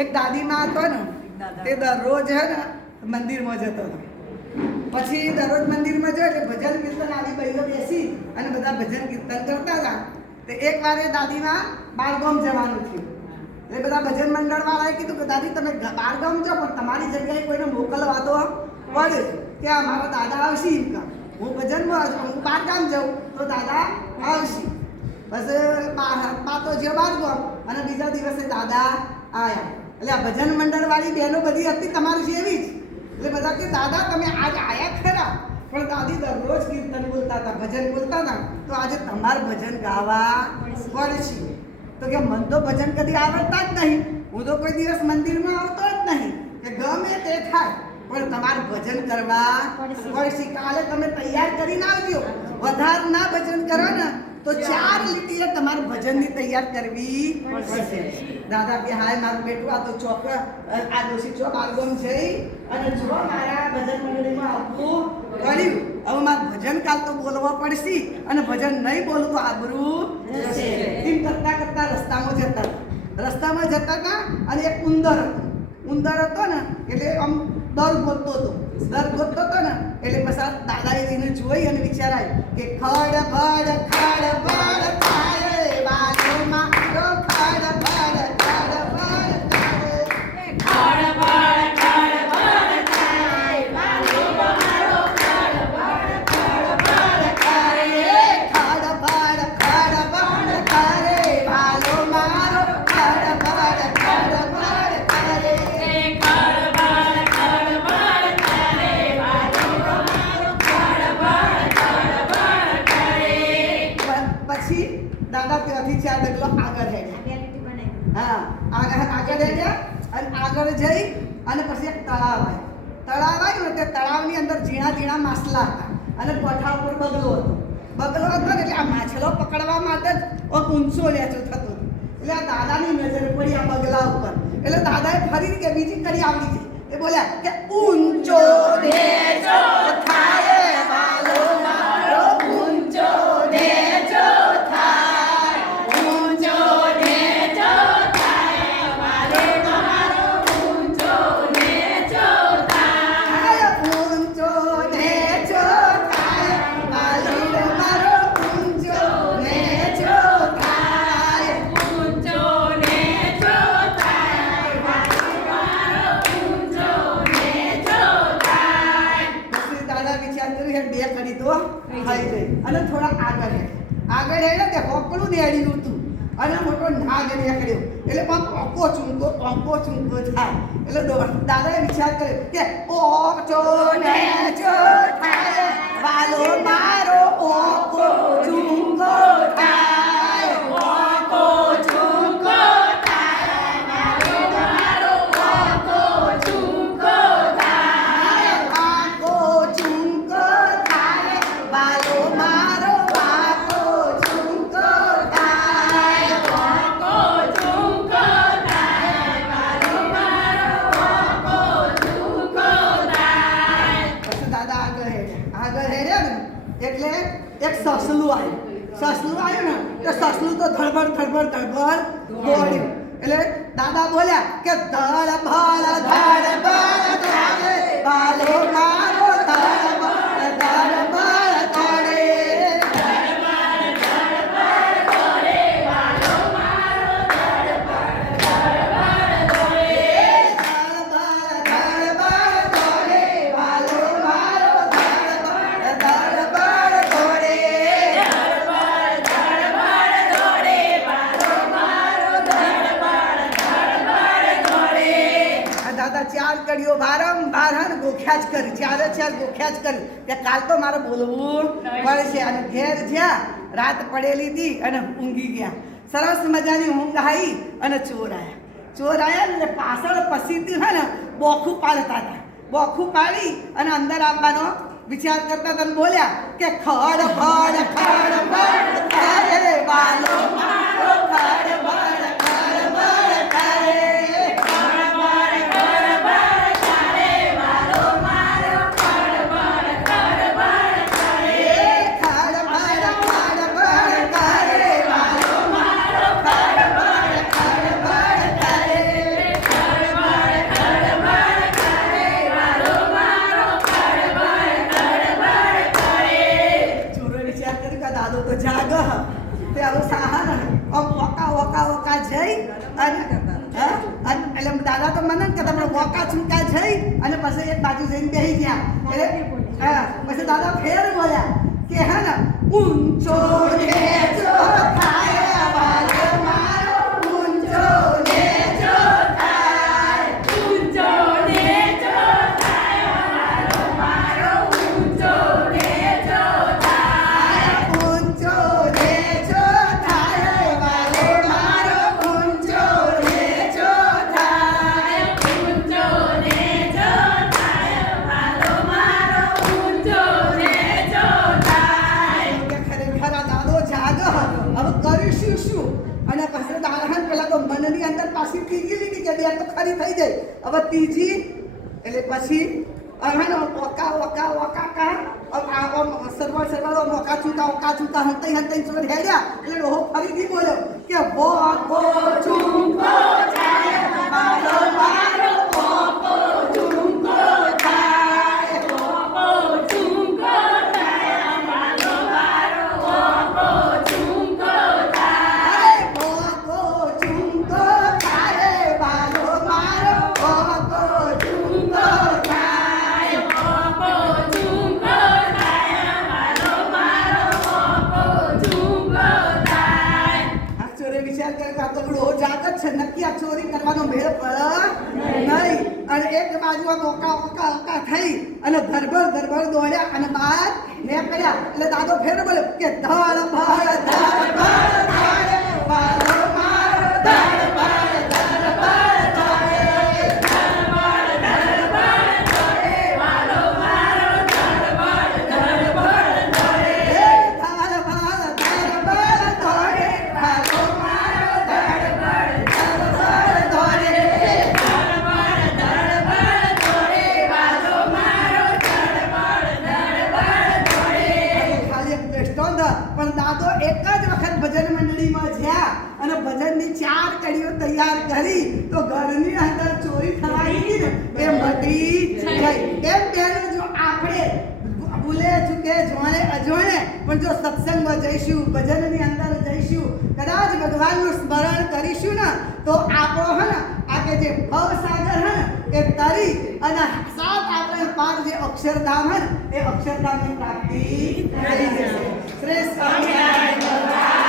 એક દાદીમાં હતો ને તે દરરોજ હે ને મંદિરમાં જતો હતો. પછી દરરોજ મંદિરમાં જો એટલે ભજન કીર્તન આવી બહેનો બેસી અને બધા ભજન કીર્તન કરતા હતા. તે એક વાર એ દાદીમાં બારગામ જવાનું થયું. એટલે બધા ભજન મંડળ વાળાએ કીધું કે દાદી તમે બારગામ જાઓ પણ તમારી જગ્યાએ કોઈને મોકલવા તો પડે કે આ મારા દાદા આવશે એમ કહે. હું ભજનમાં છું હું બારગામ જાઉં તો દાદા આવશે. બસ પા- પાતો જ્યો બારગામ અને બીજા દિવસે દાદા આયા એટલે આ ભજન મંડળ વાળી બહેનો બધી હતી તમારી જેવી જ. એટલે બધા કે દાદા તમે આજ આયા ખરા. પણ દાદી દરરોજ કીર્તન બોલતા હતા ભજન બોલતા હતા. તો આજે તમારે ભજન ગાવા પડશે તો કે મન તો ભજન કદી આવડતા જ નહીં. હું તો કોઈ દિવસ મંદિરમાં આવતો જ નહીં. કે ગમે તે થાય પણ તમારે ભજન કરવા પડશે કાલે તમે તૈયાર કરીને આવજો. વધારે ના ભજન કરો ને તો ચાર લીટીએ તમારે ભજનની તૈયાર કરવી પડશે. દાદા કે, હાય, મારું બેટું, આ તો ચોક આ દોશી ચોક આલ્બમ છે અને જો મારા ભજન મંડળીમાં આવવું કર્યું, હવે મારે ભજન કાલ તો બોલવા પડશે અને ભજન નહીં બોલું તો આબરૂ જશે. એમ કરતા કરતા રસ્તામાં જતા રસ્તામાં જતા હતા અને એક ઉંદર હતો. ઉંદર હતો ને, એટલે આમ દર ગોતતો હતો. દર ગોતતો હતો ને, એટલે પછી દાદાએ એને જોઈ અને વિચાર આવ્યો કે ખડ ખડ ખડ ખડ ખાય હા આગળ ગયા અને આગળ જઈ, અને પછી એક તળાવ આવ્યું તળાવ આવ્યું તે તળાવની અંદર ઝીણા ઝીણા માછલા હતા. અને પઠા ઉપર બગલો હતો. બગલો હતો એટલે આ માછલો પકડવા માટે જ ઊંચો લેચો થતો એટલે આ દાદાની નજર પડી આ બગલા ઉપર. એટલે દાદાએ ફરી કે બીજી કરી આવડી છે. એ બોલ્યા કે ઊંચો થાય તે હતું અને મોટો નાગ નીકળ્યો એટલે પણ પોકો ચૂંકો પોકો ચૂંકો થાય. એટલે દાદાએ વિચાર કર્યો કે ઓચો ને ચો થાય, વાલો મારો ઓકો ચૂંકો થાય. ને તો ધડબડ ધડબડ ધડબડ દોડ્યું એટલે દાદા બોલ્યા કે ધડબડ ધડબડ ધડે બાલો મારો ધડબડ દાદા, ચાર કડીઓ વારંવાર ગોખ્યા જ કરી, ચારે ચાર ગોખ્યા જ કરી કાલ તો મારે બોલવું પડશે. અને ઘેર જ્યાં રાત પડેલી હતી અને ઊંઘી ગયા. સરસ મજાની ઊંઘ આવી અને ચોર આવ્યા ચોર આવ્યા ને પાછળ પસીતી હોય ને બોખું પાડતા હતા. બોખું પાડી અને અંદર આવવાનો વિચાર કરતા તને બોલ્યા કે ખડ ખડ ખડ ખડ. કરે વાલો, મારો ખડ ખડ જઈ અને એટલે દાદા તો મને કે તમે વોકા છૂટા જઈ અને પછી એક બાજુ જઈને બેસી ગયા. એટલે, હા, પછી દાદા ફેર બોલ્યા કે, હે ને, ઊંચો થાય તો મનની અંદર પાછી ત્રીજી લીધી કે બે તો ખરી થઈ જાય. હવે ત્રીજી, એટલે પછી અરહન ઓકા ઓકા ઓકા કા સરવર સરવર મોકા છૂતા ઓકા છૂતા હંતાઈ હંતાઈ હેડ્યા. એટલે ડોહો ફરીથી બોલ્યો કે વો વો જ આ ચોરી કરવાનો મેળ પડે નહીં. અને એક બાજુ ઓકા ઓકા ઓકા થઈ અને ધરબડ ધરબડ દોડ્યા અને બહાર કર્યા એટલે દાદો ફેર બોલ્યો કે ધડ ભડ ભજનની કડીઓ તૈયાર કરી તો ઘરની અંદર ચોરી થવાની ને. એ મટી જાય. એમ પહેલું જો આપણે ભૂલે ચૂકે જોણે અજોણે પણ જો સત્સંગમાં જઈશું ભજનની અંદર જઈશું કદાચ ભગવાનનું સ્મરણ કરીશું ને તો આપણો હે ને આ કે જે ભવસાગર હે ને એ તરી અને સાત આપણે પાર જે અક્ષરધામ હે ને એ અક્ષરધામની પ્રાપ્તિ થઈ જશે. શ્રેષ્ઠ સ્વામિનારાયણ ભગવાન